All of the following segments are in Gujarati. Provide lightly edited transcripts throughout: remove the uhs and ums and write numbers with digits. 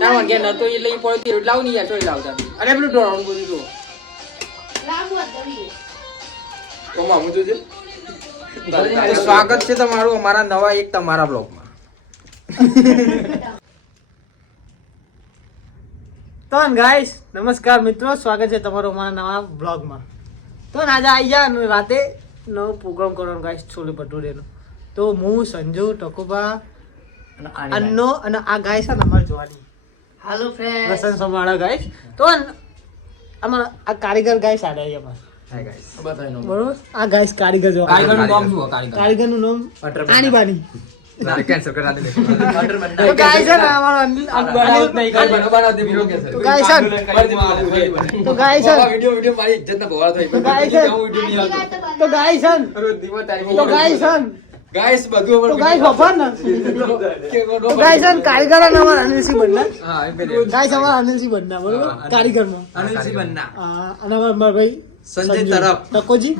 તાર વાગે નતો એટલે ઈ પડતી લાવ ની યાર ચોઈ લાવતા અરે પેલું ડોળાનું બધું જો તો મામુ જોજે. તો સ્વાગત છે તમારું અમારા નવા એક તમારા બ્લોગમાં. તો ગાઈસ નમસ્કાર મિત્રો, સ્વાગત છે તમારું અમારા નવા બ્લોગમાં. તો આજે આવી ગયા રાતે નવો પ્રોગ્રામ કરવાનો ગાઈસ, છોલે ભટુરેનો. તો હું સંજુ ટકોબા અન્નો અને આ ગાઈસ છે ને અમારે જોવાની હાલો ફ્રેન્ડ લસણ સમાળા ગાઈસ. તો અમારા આ કારીગર ગાઈસ આડે અમાર હાય ગાઈસ બરોબર. આ ગાઈસ કારીગર જો કારીગરનું નામ શું કારીગરનું નામ આની બાની. ના કેન્સલ કરા દે તો ગાઈસ છે ને અમારો અનિલ બનાવત નહીં કઈ બનાવતી વિડિયો કે તો ગાઈસ છે તો ગાઈસ છે વિડિયો મારી ઇજ્જત ના ભવાળો થઈ તો ગાઈસ છે તો ગાઈસ છે તો ગાઈસ છે ગાઈસ બધું તો ગાઈસ વફર ને તો ગાઈસ છે કારીગર અને અમારા અનિલસિંહ બન્ના. હા એ પેલે ગાઈસ અમારા અનિલસિંહ બન્ના બરોબર કારીગરમાં. અનિલસિંહ બન્ના અને અમારા ભાઈ સંજય તરફ ટકોજી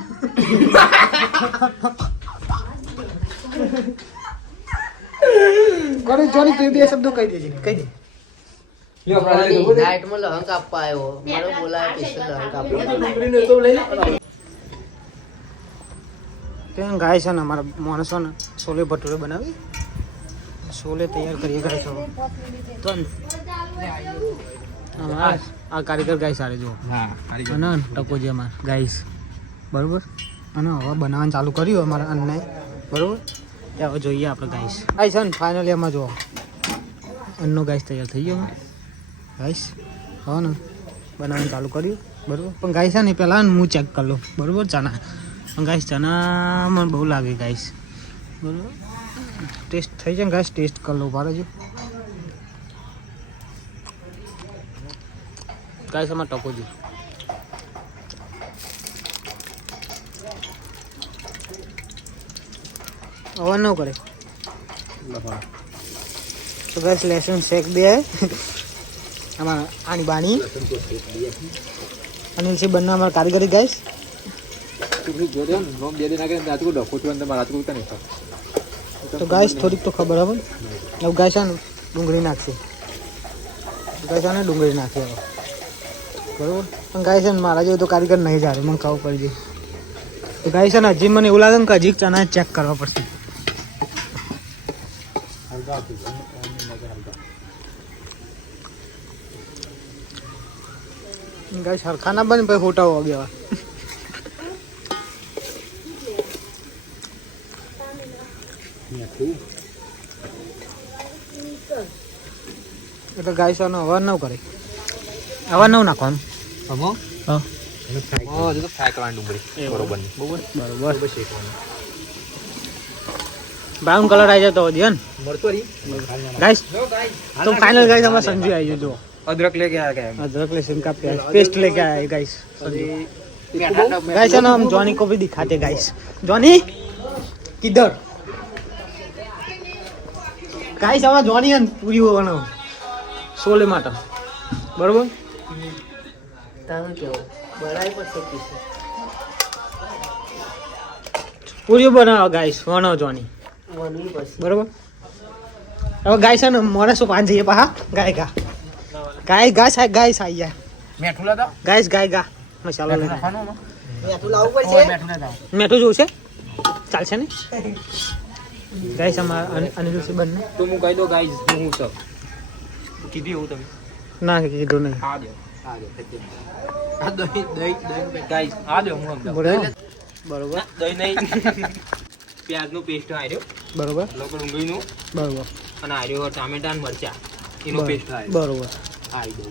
કોને જોની તું બે શબ્દો કહી દેજે કહી દે. નાઈટ માં લહંગ આપવા આવ્યો મારો બોલાય પેશન્ટ લહંગ આપવા ત્યાં ગાય છે ને અમારા માણસો ને છોલે ભટુરે બનાવી છોલે તૈયાર કરીએ ગાય છો તો આ કારીગર ગાય સારે જુઓ હા કારીગર અને ટકોજી અમાર ગાઈસ બરોબર. અને હવે બનાવવાનું ચાલુ કર્યું અમારા અન્નાએ બરોબર. હવે જોઈએ આપણે ગાઈસ ગાઈસ છે ને ફાઇનલી એમાં જુઓ અન્નો ગાઈસ તૈયાર થઈ ગયો ગાઈસ. હવે ને બનાવવાનું ચાલુ કર્યું બરોબર. પણ ગાઈસ છે ને પહેલાં હું ચેક કરી લઉં બરોબર ચણા. પણ ગાઈસ ચણા મને બહુ લાગે ગાઈસ બરોબર. ટેસ્ટ થઈ જાય ને ગાઈસ ટેસ્ટ કરી લઉં પાડે જો ગાઈસ આમાં ટકોજી અવાજ ન કરે તો ગાઈસ લેસન શેક દે અમારા આની બાણી અનિલસિંહ બંને અમારા કારીગરી ગાઈસ. તો ગાઈસ થોડીક તો ખબર હવે હવે ગાઈસ આને ડુંગળી નાખશે ગાઈસ આને ડુંગળી નાખી હવે બરોબર. પણ ગાઈસ છે ને મારા જેવું તો કારીગર નહીં જાય મને ખાવું પડી જાય. તો ગાઈસ છે ને હજી મને એવું લાગે ને કે હજી ચણા ચેક કરવા પડશે. ગાઈસ હરખા ના બને પછી ફોટા હોવા ગયા એટલે ગાઈસ આનો અવાજ ન કરે અવાજ ન નાખવાનું હા બરોબર. બ્રાઉન કલર આવી જાય તો ધ્યાન ગાઈસ. તો ફાઇનલ ગાઈસ અમારા સંજુ આવી ગયો જો અદરક લેકે આ ગયા अदरक लहसुन का प्याज पेस्ट लेके आए गाइस. गाइस है ना हम जॉनी को भी दिखाते गाइस. जॉनी किधर गाइस हमारा जॉनी है पूरी वो बनाओ सोले माटा बरोबर. તમે કેવો બરાઈ પડશે પીસે પૂરી બનાવો ગાइस बनाओ जॉनी વનવી પડશે बरोबर. अब गाइस है ना मोरे सो पांच जइए पहा गाय का गाय गाइस है गाइस आई है મેઠું લાદો गाइस गाय गा मसाला ले ખાવાનું મેઠું લાવવું પડશે મેઠું લાદો મેઠું જોવું છે ચાલશે ને ગાઈસ અમારા અનિલસિંહ બંને તો હું કહી દો ગાઈસ હું છો કીધી એવું તમે ના કીધું નહીં આ દો આ દહીં દહીં ગાઈસ આ દો હું સમજાવું બરોબર બરોબર દહીં નહીં પ્યાજનું પેસ્ટ આર્યો બરોબર લોકો ડુંગળીનું બરોબર અને આર્યો ટામેટા અને મરચા એનો પેસ્ટ આર્યો બરોબર આવી દઉં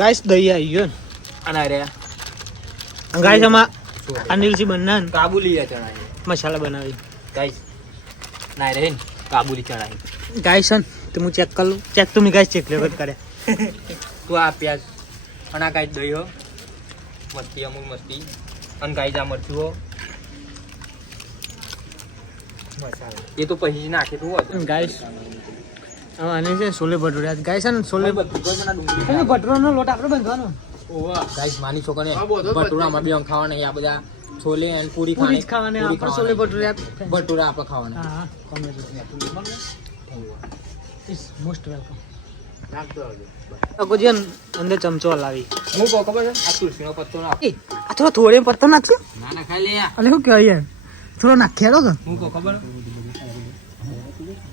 ગાઈસ દહીં આવી ગયો અને આર્યા ને ગાઈસ આમાં અનિલસિંહ બંને કાબુલી ચણા મસાલા બનાવી ગાઈસ ના રે કાબુલી ચણા ગાઈસ ને તો હું ચેક કરી લઉં ચેક તો મેં ગાઈસ ચેક લેવત કર્યા તું આ પ્યાજ અને આ કાંઈ દહીં હો મસ્તી અમૂલ મસ્તી અને કાંઈ આ મરચું હો એ તો પછી નાખે તું હોત ગાઈસ હવે આને છે છોલે ભટુરે ગાઈસ ને છોલે ભટુરાનો લોટ આપણે બાંધવાનો ગાઈસ માની છો કને ભટુરામાં બી ખાવાના આ બધા છોલે અને પૂરી પૂરી જ ખાવાની આપણે છોલે ભટુરે ભટુરા આપણે ખાવાના હા કોમેડી ઇઝ મોસ્ટ વેલકમ ટકોજી અંદર ચમચો હલાવી હું કહું ખબર છે આ તુલસીનો પત્તો નાખ એ આ થોડો થોડે પત્તો નાખશે ના ના ખાઈ લે અલે શું કહેવાય યાર થોડો નાખેલો કે હું કહું ખબર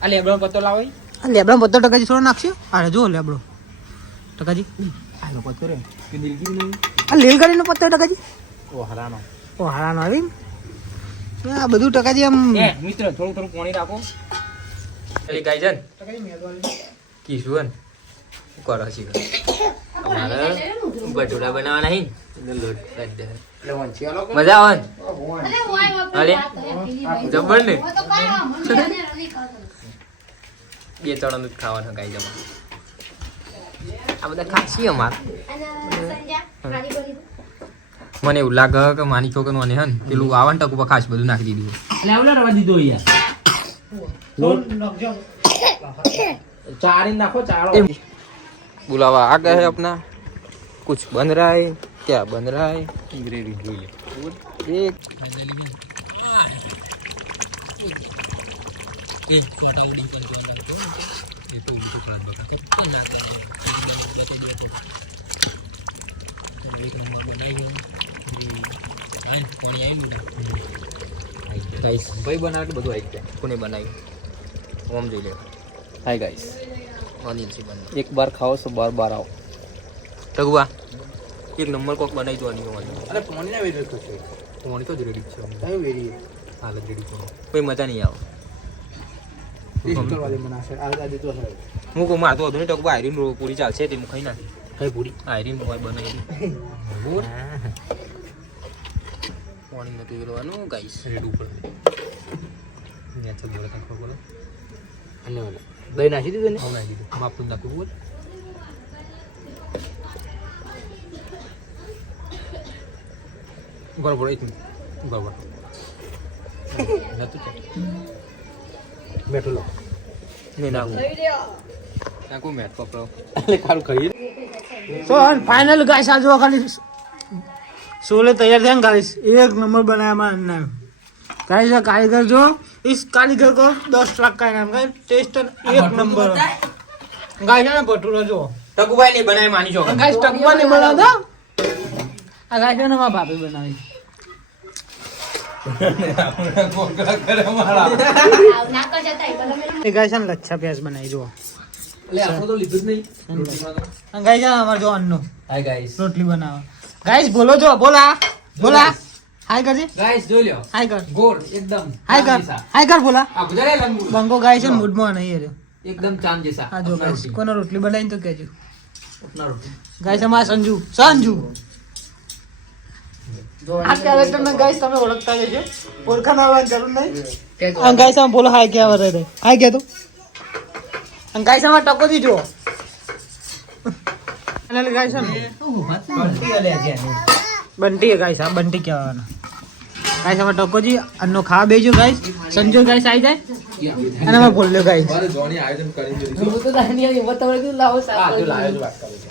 આ લેબડો પત્તો લાવો આ લેબડો પત્તો ટકાજી થોડો નાખશે અરે જો લેબડો ટકાજી આનો પત્તો રે કે દિલગીરી નહીં આ લીલગરીનો પત્તો ટકાજી ઓ હરાનો આવી આ બધું ટકાજી આમ એ મિત્ર થોડું થોડું પાણી રાખો પેલી ગાય છે ને કીશું શું કરો છે અમારે ભટુરા બનાવવાના હી લોટ કરી દે મજા આવે ને જબર ને બે ત્રણ જ ખાવાનું ગાય જમા આ બધા ખાસી અમાર મને એવું લાગે કે માની છોકરનું અને હન પેલું આવે ને ટકું ખાસ બધું નાખી દીધું એટલે આવલા રવા દીધો યાર ચારી નાખો ચારો बुलावा आ गए है अपना कुछ बन रहा है क्या बन रहा है ग्रेवी एक भाई बना के બધું આવી ગયા કોને બનાવ્યું ઓમ જોઈ લે હાય ગાઈસ અનિલ થી બન એક બાર ખાઓ તો બાર બાર આવો તગવા એક નંબર કોક બનાવી દો અનિલ વાળી અરે પોણી ના વેરી તો છે તમારી તો જ રેડી છે કઈ વેરી હાલ જ રેડી છે કોઈ મજા નહીં આવે ડિસ્ટર વાળી બનાશે આ દીધો છે હું કહું મારતો હતો ને ટકવા આયરીન પૂરી ચાલશે તે હું ખાઈ નાખી કઈ પૂરી આયરીન મોય બનાવી બોલ પાણી નથી વેરવાનું ગાઈસ રેડ ઉપર નેચર દોરે કાકો બોલો અને દહીં નાખી દીધું ને હવે નાખી દીધું માપનું નાખું બોલ બરોબર એક મિનિટ બરોબર નતું બેઠો લો નહીં નાખું નાખું મેટ પકડો એટલે ખારું ખાઈએ સો ફાઇનલ ગાઈસ આ જો ખાલી સોલે તૈયાર થયા ને ગાઈસ એક नंबर बनाया हमारा अन्ना गाइस ये कारीगर जो इस कारीगर को 10 लाख का इनाम गाइस टेस्ट एक नंबर गाइस ना भटूरा जो ટકુભાઈ નહીં બનાવી માની છો गाइस टकवा ने बनाया था आ गाइस ने मां भाभी बनाई ये गाइस ने लच्छा प्याज बनाई जो એટલે આપણો તો લીધું જ નહીં गाइस हमारा जो अन्नो હાય ગાઈસ रोटली बनावा गाइस बोलो जो बोला हाय कर दे ગાઈસ જોઈ લ્યો हाय कर ગોળ એકદમ हाय कर बोला આ ગુજરારે લંબુ બંકો ગાય છે મૂડ માં નહીં રે એકદમ ચાંદ જેસા આ જો ગાઈસ કોનો રોટલી બનાવીને તો કહેજો अपना रोटी ગાઈસ અમાર સંજુ આ કેરેક્ટર ને ગાઈસ તમે ઓળખતા જજો ઓળખાણ આવવાની જરૂર નહીં આ ગાઈસ આમ બોલો હાય કેવા રહે હાય કે તો આ ગાઈસ આમાં ટકો દીજો અને ગાઈસ બંટી है गाइस આ બંટી કહેવાના ગાઈસ આમાં ટકોજી અન્નો ખા બેજો ગાઈસ સંજુ ગાઈસ આવી જાય અને અમે બોલ્યો ગાઈસ મારે જોણી આયોજન કરી દીધું હું તો દાનિયા એ બતાવડે કે લાવો આ જો લાયો વાત કરે છે